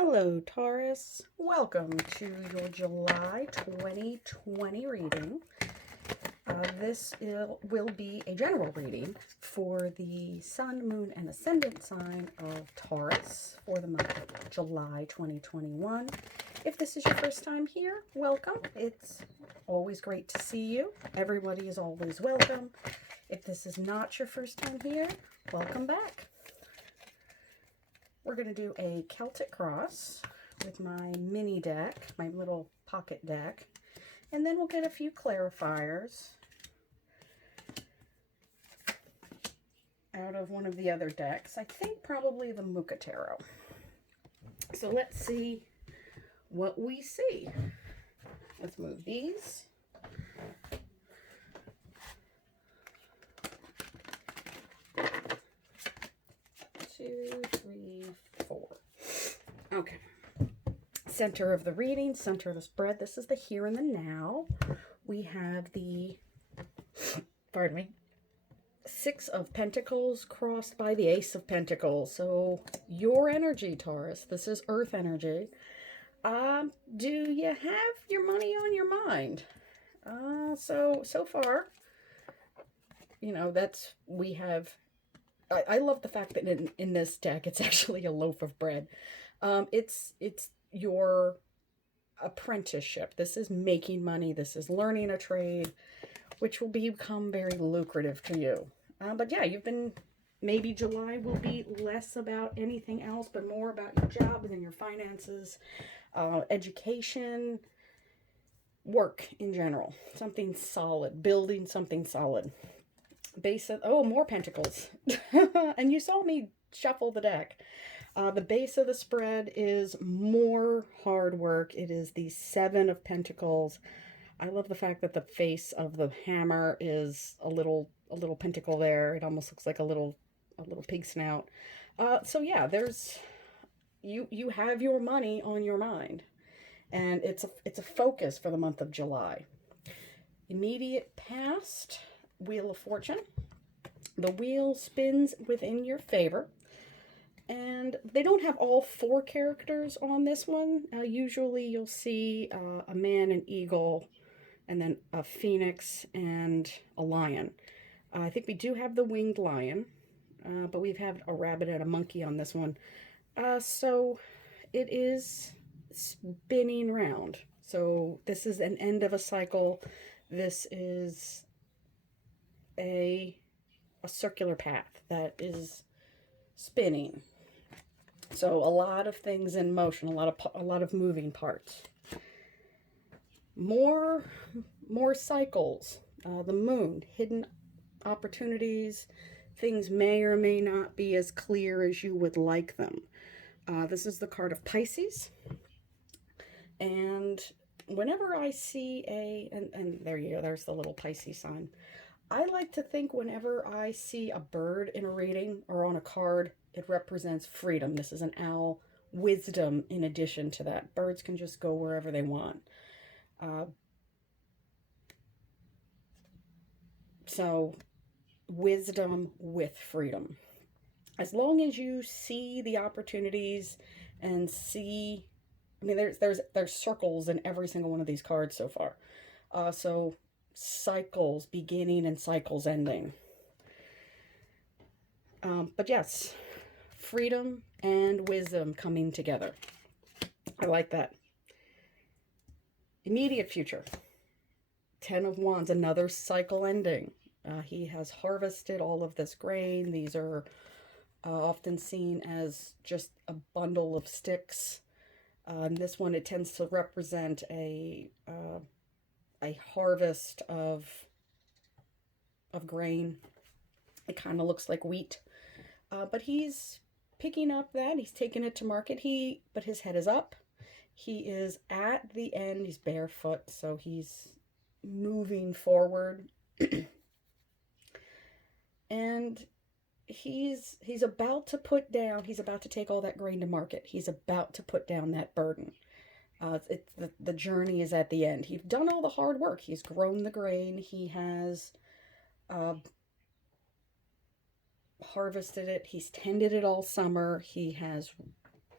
Hello, Taurus. Welcome to your July 2020 reading. This will be a general reading for the Sun, Moon, and Ascendant sign of Taurus for the month of July 2021. If this is your first time here, welcome. It's always great to see you. Everybody is always welcome. If this is not your first time here, welcome back. We're going to do a Celtic cross with my mini deck, my little pocket deck, and then we'll get a few clarifiers out of one of the other decks. I think probably the Muka Tarot. So let's see what we see. Let's move these. Two, three, four. Okay. Center of the reading, center of the spread. This is the here and the now. We have the, pardon me, Six of Pentacles crossed by the Ace of Pentacles. So your energy, Taurus. This is Earth energy. Do you have your money on your mind? So far, you know, we have. I love the fact that in this deck, it's actually a loaf of bread. It's your apprenticeship. This is making money. This is learning a trade, which will become very lucrative to you. But yeah, maybe July will be less about anything else, but more about your job and then your finances, education, work in general. Something solid, building something solid. Base of, oh, more pentacles. And you saw me shuffle the deck. The base of the spread is more hard work. It is the Seven of Pentacles. I love the fact that the face of the hammer is a little pentacle there. It almost looks like a little pig snout. So yeah, there's you have your money on your mind, and it's a focus for the month of July. Immediate past. Wheel of Fortune. The wheel spins within your favor, and they don't have all four characters on this one. Usually you'll see a man, an eagle, and then a phoenix and a lion. I think we do have the winged lion, but we've had a rabbit and a monkey on this one. So it is spinning round. So this is an end of a cycle. This is a circular path that is spinning. So a lot of things in motion, a lot of moving parts. More cycles. The moon, hidden opportunities. Things may or may not be as clear as you would like them. This is the card of Pisces. And whenever I see and there you go, there's the little Pisces sign. I like to think whenever I see a bird in a reading or on a card, it represents freedom. This is an owl. Wisdom in addition to that. Birds can just go wherever they want. So wisdom with freedom. As long as you see the opportunities and see, I mean, there's circles in every single one of these cards so far. So cycles beginning and cycles ending. But yes, freedom and wisdom coming together. I like that. Immediate future. 10 of Wands, another cycle ending. He has harvested all of this grain. These are often seen as just a bundle of sticks. And this one, it tends to represent a harvest of grain. It kind of looks like wheat, but he's picking up that. He's taking it to market. But his head is up. He is at the end. He's barefoot, so he's moving forward. And he's about to put down. He's about to take all that grain to market. He's about to put down that burden. The journey is at the end. He's done all the hard work. He's grown the grain. He has harvested it. He's tended it all summer. He has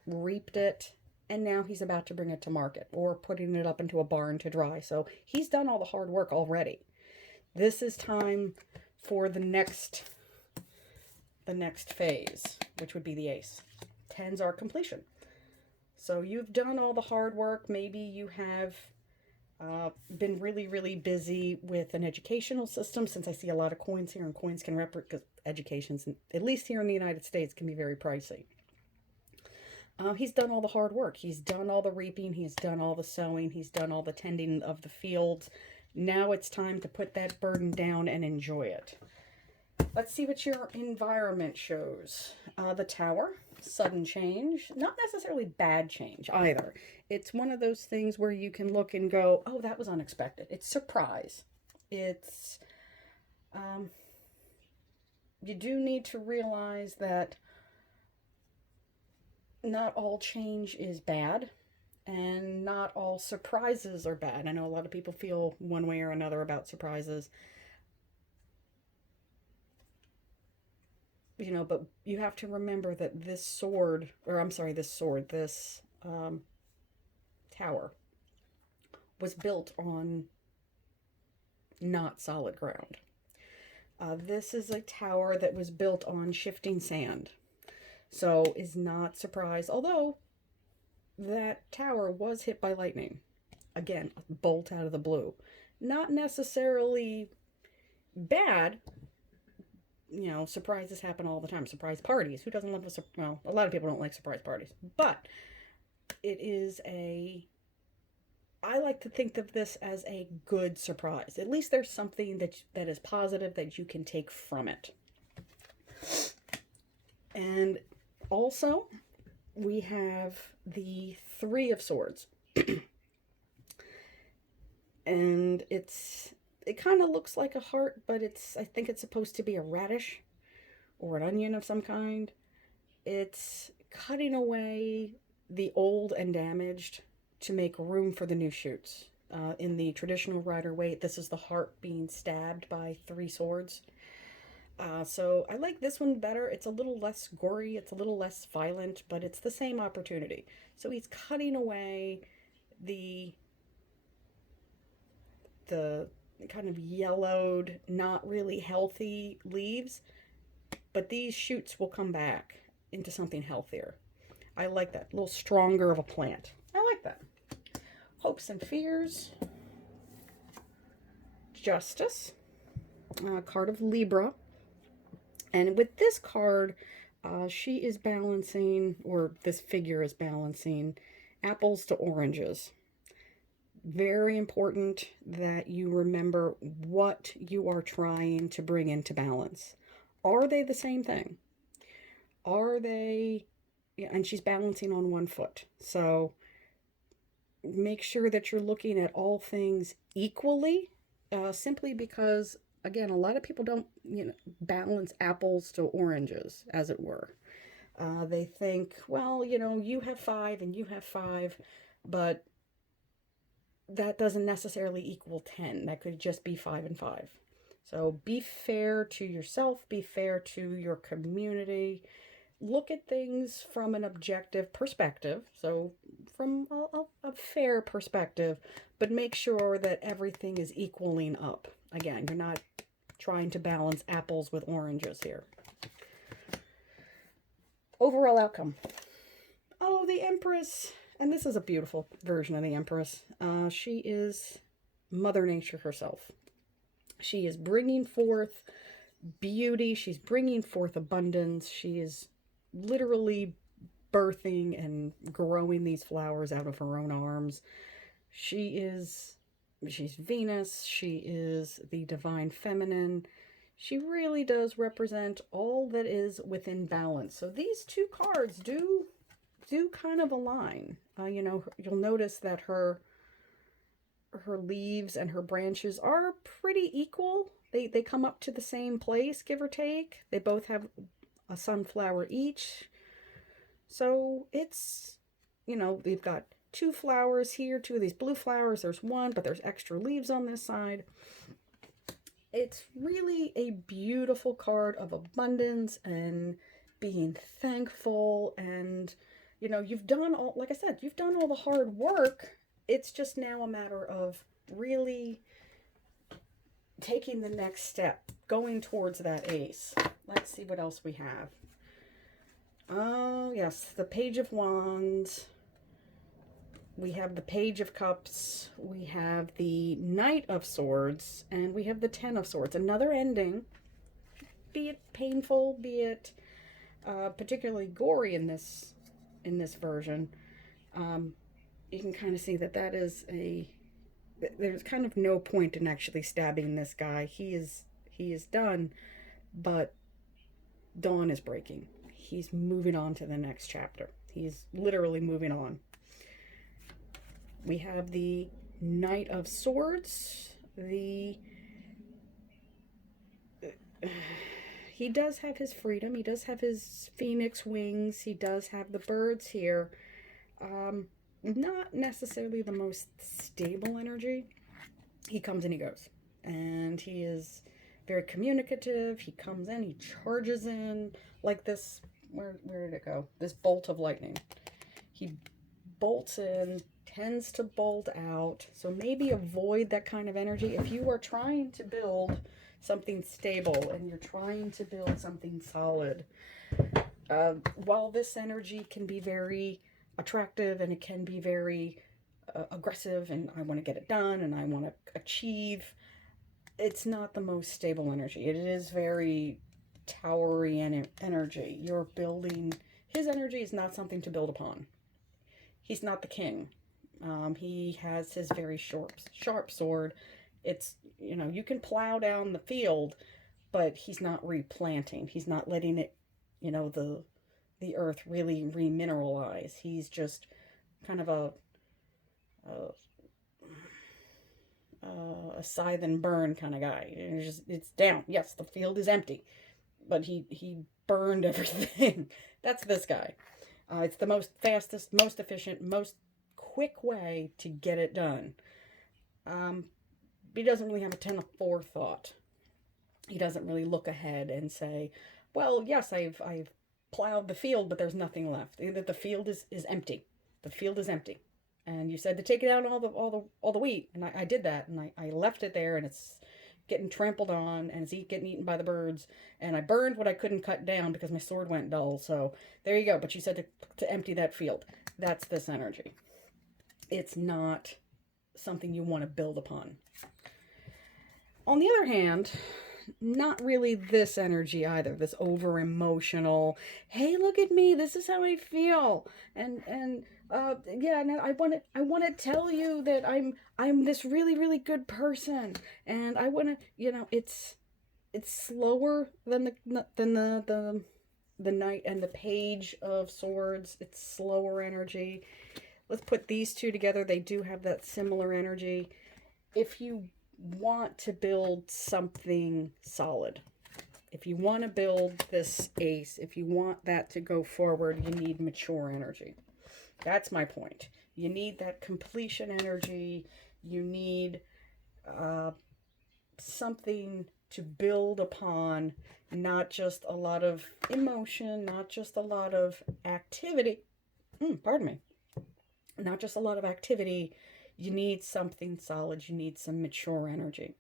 reaped it. and now he's about to bring it to market or putting it up into a barn to dry. So he's done all the hard work already. This is time for the next phase, which would be the ace. Tens are completion. So you've done all the hard work. Maybe you have been really, really busy with an educational system, since I see a lot of coins here, and coins can represent, because education's, at least here in the United States, can be very pricey. He's done all the hard work. He's done all the reaping. He's done all the sowing. He's done all the tending of the fields. Now it's time to put that burden down and enjoy it. Let's see what your environment shows. The Tower, sudden change. Not necessarily bad change either. It's one of those things where you can look and go, oh, that was unexpected. It's surprise. It's, you do need to realize that not all change is bad, and not all surprises are bad. I know a lot of people feel one way or another about surprises. You know, but you have to remember that this tower was built on not solid ground. This is a tower that was built on shifting sand. So is not surprised, although that tower was hit by lightning. Again, a bolt out of the blue. Not necessarily bad. You know, surprises happen all the time. Surprise parties. Who doesn't love well, a lot of people don't like surprise parties. But it is I like to think of this as a good surprise. At least there's something that is positive that you can take from it. And also, we have the Three of Swords. And it kind of looks like a heart, but I think it's supposed to be a radish or an onion of some kind. It's cutting away the old and damaged to make room for the new shoots. In the traditional Rider-Waite, this is the heart being stabbed by three swords. So I like this one better. It's a little less gory, it's a little less violent, but it's the same opportunity. So he's cutting away the kind of yellowed, not really healthy leaves, but these shoots will come back into something healthier. I like that. A little stronger of a plant. I like that. Hopes and fears. Justice. Card of Libra. And with this card, she is balancing, or this figure is balancing, apples to oranges. Very important that you remember what you are trying to bring into balance. Are they the same thing? Are they, and she's balancing on one foot. So make sure that you're looking at all things equally, simply because, again, a lot of people don't, balance apples to oranges, as it were. They think, well, you have 5 and you have 5, but that doesn't necessarily equal 10. That could just be 5 and 5. So be fair to yourself, be fair to your community. Look at things from an objective perspective, so from a fair perspective, but make sure that everything is equaling up. Again, you're not trying to balance apples with oranges here. Overall outcome. Oh, the Empress. And this is a beautiful version of the Empress. She is Mother Nature herself. She is bringing forth beauty. She's bringing forth abundance. She is literally birthing and growing these flowers out of her own arms. She's Venus. She is the divine feminine. She really does represent all that is within balance. So these two cards do kind of align. You'll notice that her leaves and her branches are pretty equal. They come up to the same place, give or take. They both have a sunflower each. So it's, they've got 2 flowers here, 2 of these blue flowers. There's 1, but there's extra leaves on this side. It's really a beautiful card of abundance and being thankful and You know, you've done all, like I said, you've done all the hard work. It's just now a matter of really taking the next step, going towards that ace. Let's see what else we have. Oh, yes, the Page of Wands. We have the Page of Cups. We have the Knight of Swords. And we have the Ten of Swords. Another ending. Be it painful, be it particularly gory in this version. You can kind of see that there's kind of no point in actually stabbing this guy. He is done, but dawn is breaking. He's moving on to the next chapter. He's literally moving on. We have the Knight of Swords. He does have his freedom. He does have his phoenix wings. He does have the birds here. Not necessarily the most stable energy. He comes and he goes. And he is very communicative. He comes in, he charges in like this. Where did it go? This bolt of lightning. He bolts in, tends to bolt out. So maybe avoid that kind of energy. If you are trying to build something stable and you're trying to build something solid, while this energy can be very attractive and it can be very aggressive and I want to get it done and I want to achieve, it's not the most stable energy. It is very towery energy. You're building, his energy is not something to build upon. He's not the king. He has his very sharp sword. It's, you know, you can plow down the field, but he's not replanting. He's not letting it, you know, the earth really remineralize. He's just kind of a scythe and burn kind of guy. It's down. Yes, the field is empty, but he burned everything. That's this guy. It's the most fastest, most efficient, most quick way to get it done. He doesn't really have a ton of forethought. He doesn't really look ahead and say, well, yes, I've plowed the field, but there's nothing left. The field is empty. The field is empty. And you said to take it out all the wheat, and I did that, and I left it there, and it's getting trampled on, and it's getting eaten by the birds, and I burned what I couldn't cut down because my sword went dull. So there you go. But you said to empty that field. That's this energy. It's not something you want to build upon. On the other hand, not really this energy either. This over emotional, hey, look at me, this is how I feel, and yeah, and I want to tell you that I'm this really, really good person, and I want to, you know, it's slower than the Knight and the Page of Swords. It's slower energy. Let's put these two together. They do have that similar energy. If you want to build something solid, if you want to build this ace, if you want that to go forward, you need mature energy. That's my point. You need that completion energy. You need something to build upon, not just a lot of emotion, not just a lot of activity. Pardon me. Not just a lot of activity. You need something solid. You need some mature energy.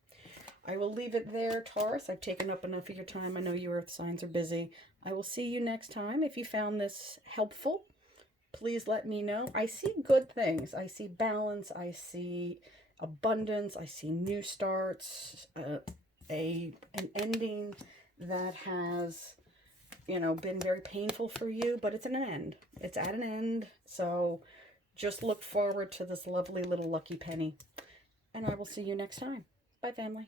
I will leave it there, Taurus. I've taken up enough of your time. I know your earth signs are busy. I will see you next time. If you found this helpful, please let me know. I see good things. I see balance. I see abundance. I see new starts. An ending that has, you know, been very painful for you, but it's at an end. It's at an end. So just look forward to this lovely little lucky penny. And I will see you next time. Bye, family.